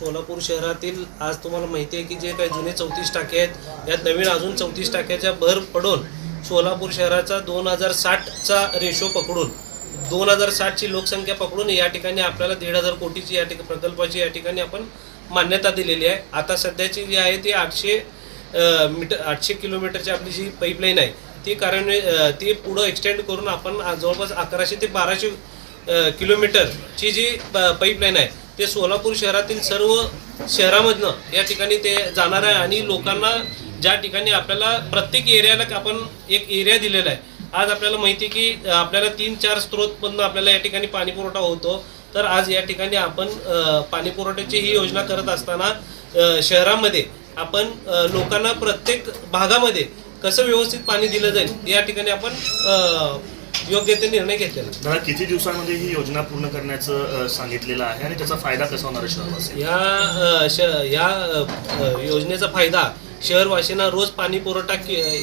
सोलापूर शहरातील आज तुम्हाला माहिती आहे की जे काही जुने 34 टाके आहेत यात नवीन अजून 34 टाक्याच्या भर पडून सोलापूर शहराचा 2060चा रेशो पकडून 2060ची लोकसंख्या पकडून या ठिकाणी आपल्याला 1,500 कोटीची या ठिकाणी प्रकल्पाची या ठिकाणी आपण मान्यता दिलेली आहे। आता सध्याची जी आहे ती 800 किलोमीटरची आपली जी पाईपलाईन आहे ती पुढे एक्सटेंड करून आपण जवळपास 1100 ते 1200 किलोमीटरची जी पाईपलाईन आहे ते सोलापूर शहरातील सर्व शहरामधनं या ठिकाणी ते जाणार आहे। आणि लोकांना ज्या ठिकाणी आपल्याला प्रत्येक एरियाला आपण एक एरिया दिलेला आहे। आज आपल्याला माहिती आहे की आपल्याला 3-4 स्त्रोतमधनं आपल्याला या ठिकाणी पाणी पुरवठा होतो। तर आज या ठिकाणी आपण पाणी पुरवठ्याची ही योजना करत असताना शहरामध्ये आपण लोकांना प्रत्येक भागामध्ये कसं व्यवस्थित पाणी दिलं जाईल या ठिकाणी आपण योग्य ते निर्णय घेतलेला। दादा, किती दिवसांमध्ये ही योजना पूर्ण करण्याचं सांगितलेलं आहे आणि त्याचा फायदा कसा होणार आहे शहरवासी? या योजनेचा फायदा शहरवासींना रोज पाणी पुरवठा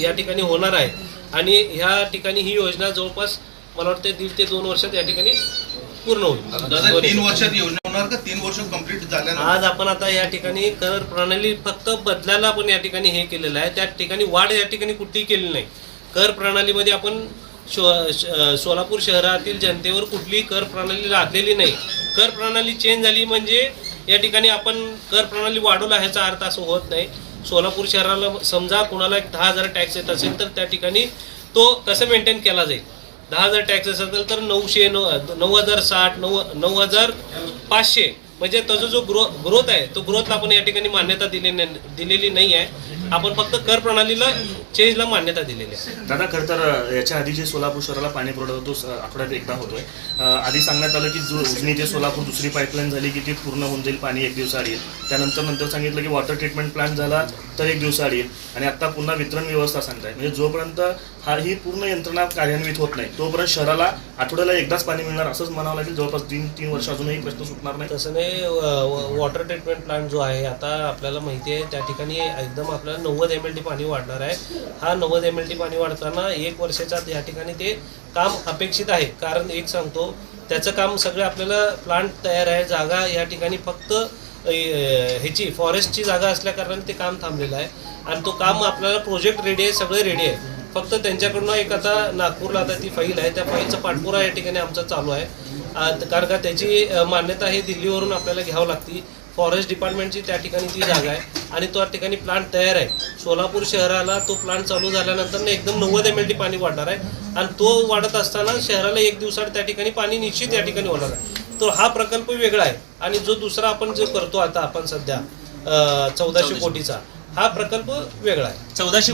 या ठिकाणी होणार आहे। आणि ह्या ठिकाणी ही योजना जवळपास मला वाटतं 1.5 ते 2 वर्षात या ठिकाणी पूर्ण होईल। दादा, 3 वर्षात योजना होणार का 3 वर्ष कंप्लीट झाल्यानंतर? आज आपण आता या ठिकाणी कर प्रणाली फक्त बदलायला आपण या ठिकाणी हे केलेलं आहे। त्या ठिकाणी वाढ या ठिकाणी कुठलीही केली नाही। कर प्रणालीमध्ये आपण सोलापूर शहरातील जनतेवर कुठलीही कर प्रणाली लादलेली नाही। कर प्रणाली चेंज झाली म्हणजे या ठिकाणी आपण कर प्रणाली वाढवला ह्याचा अर्थ असं होत नाही। सोलापूर शहराला समजा कुणाला 10,000 टॅक्स येत असेल तर त्या ठिकाणी तो कसं मेंटेन केला जाईल। 10,000 टॅक्स असेल तर 900, 9,060, 9,500 म्हणजे त्याचा जो ग्रोथ आहे तो ग्रोथला आपण या ठिकाणी मान्यता दिलेली नाही आहे। आपण फक्त कर प्रणालीला चेंजला मान्यता दिलेली आहे। दादा, खरं तर याच्या आधी जे सोलापूर शहराला पाणी पुरवठा होतो आठवड्यात एकदा होतोय। आधी सांगण्यात आलं की उजनी ते सोलापूर दुसरी पाईपलाईन झाली की ती पूर्ण होऊन जाईल, पाणी 1 दिवसाआड येईल। त्यानंतर सांगितलं की वॉटर ट्रीटमेंट प्लांट झाला तर 1 दिवसाआड येईल। आणि आता पुन्हा वितरण व्यवस्था सांगताय, म्हणजे जोपर्यंत ही पूर्ण यंत्रणा कार्यान्वित होत नाही तोपर्यंत शहराला आठवड्याला एकदाच पाणी मिळणार असंच म्हणावं लागेल। जवळपास 3 वर्ष अजूनही प्रश्न सुटणार नाही। तसं नाही, वॉटर ट्रीटमेंट प्लांट जो आहे आता आपल्याला माहिती आहे त्या ठिकाणी एकदम आपल्याला 90 MLT पाणी वाढणार आहे। हा 90 MLT पाणी वाढताना 1 वर्षाच्या या ठिकाणी ते काम अपेक्षित आहे। कारण एक सांगतो, त्याचं काम सगळं आपल्याला प्लांट तयार आहे, जागा या ठिकाणी फक्त ह्याची फॉरेस्टची जागा असल्या कारणाने ते काम थांबलेलं आहे। आणि तो काम आपल्याला प्रोजेक्ट रेडी आहे, सगळे रेडी आहे। फक्त त्यांच्याकडून एक आता नागपूरला आता ती फाईल आहे, त्या फाईलचा पाठपुरा या ठिकाणी आमचा चालू आहे। कारण का त्याची मान्यता ही दिल्लीवरून आपल्याला घ्यावं लागते। फॉरेस्ट डिपार्टमेंटची त्या ठिकाणी ती जागा आहे आणि तो ठिकाणी प्लांट तयार आहे। सोलापूर शहराला तो प्लांट चालू झाल्यानंतर एकदम 90 MLT पाणी वाढणार आहे। आणि तो वाढत असताना शहराला 1 दिवसाआड त्या ठिकाणी पाणी निश्चित या ठिकाणी होणार आहे। तो हा प्रकल्प वेगळा आहे। आणि जो दुसरा आपण जो करतो आता आपण सध्या 1400 कोटीचा हा प्रकल्प वेगळा आहे। 1400